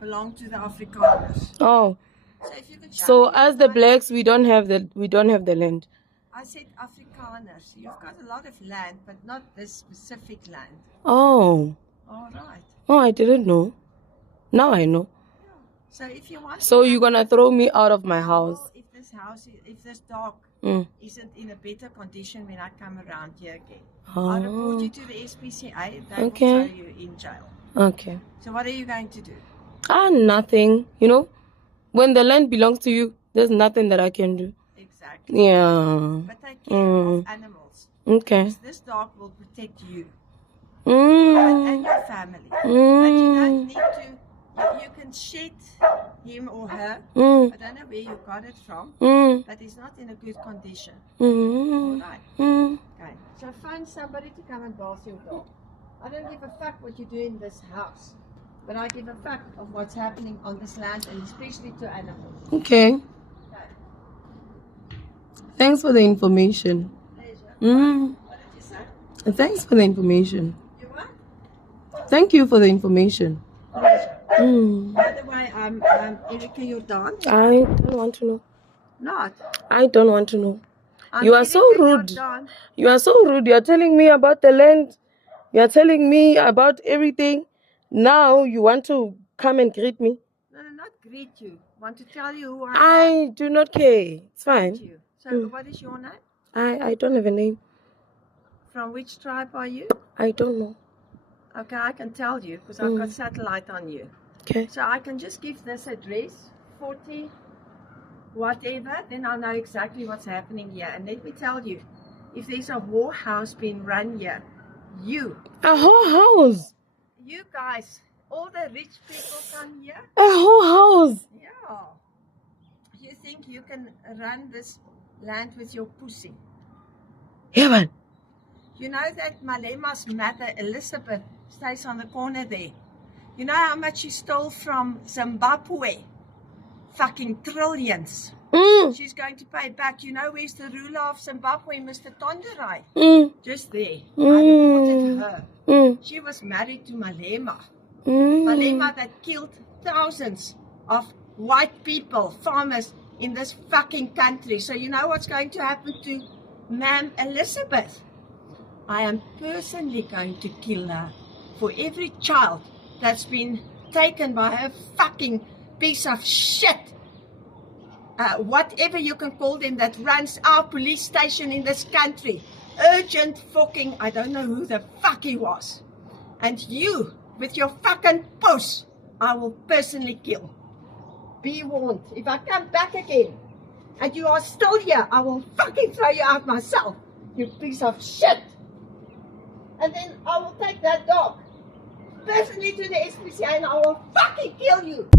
belong to the Afrikaners. Oh, So if you could show so me as the title- blacks, we don't have the land. I said Afrikaners. You've got a lot of land, but not this specific land. Oh, All right. oh, I didn't know. Now I know. So if you want, So you're gonna throw me out of my house? well, if this dog Mm. isn't in a better condition when I come around here again, Oh. I'll report you to the SPCA. They Okay. will throw you in jail. Okay. So what are you going to do? Nothing. You know, when the land belongs to you, there's nothing that I can do. Exactly. Yeah. But take care of animals. Okay. Because this dog will protect you and your family. But you don't need to. You can shed him or her. I don't know where you got it from, but he's not in a good condition. All right. Okay. So find somebody to come and bath your dog. I don't give a fuck what you do in this house, but I give a fuck of what's happening on this land, and especially to animals. Okay. Okay. Thanks for the information. Pleasure. Mm. What did you say? Thanks for the information. You what? Thank you for the information. Pleasure. Mm. By the way, I'm Erika Jordan. I don't want to know. Not. I don't want to know. I'm You are so Erika rude. Jordan. You are so rude. You are telling me about the land. You are telling me about everything. Now you want to come and greet me. No, not greet you. Want to tell you who I am. I do not care. It's Thank fine. you. So what is your name? I don't have a name. From which tribe are you? I don't know. Okay, I can tell you because I've got satellite on you. Okay. So I can just give this address, 40 whatever, then I'll know exactly what's happening here. And let me tell you, if there's a whorehouse being run here, A whole house. you guys, all the rich people come here. A whole house. Yeah. You think you can run this land with your pussy? Yeah, man. You know that Malema's mother, Elizabeth, stays on the corner there. You know how much she stole from Zimbabwe? Fucking trillions. She's going to pay back. You know where's the ruler of Zimbabwe, Mr. Tonderai? Just there. I reported her. She was married to Malema. Malema that killed thousands of white people, farmers in this fucking country. So you know what's going to happen to Ma'am Elizabeth? I am personally going to kill her for every child that's been taken by her fucking piece of shit. Whatever you can call them, that runs our police station in this country. Urgent fucking, I don't know who the fuck he was. And you, with your fucking puss, I will personally kill. Be warned. If I come back again and you are still here, I will fucking throw you out myself, you piece of shit. And then I will take that dog personally to the SPCA and I will fucking kill you.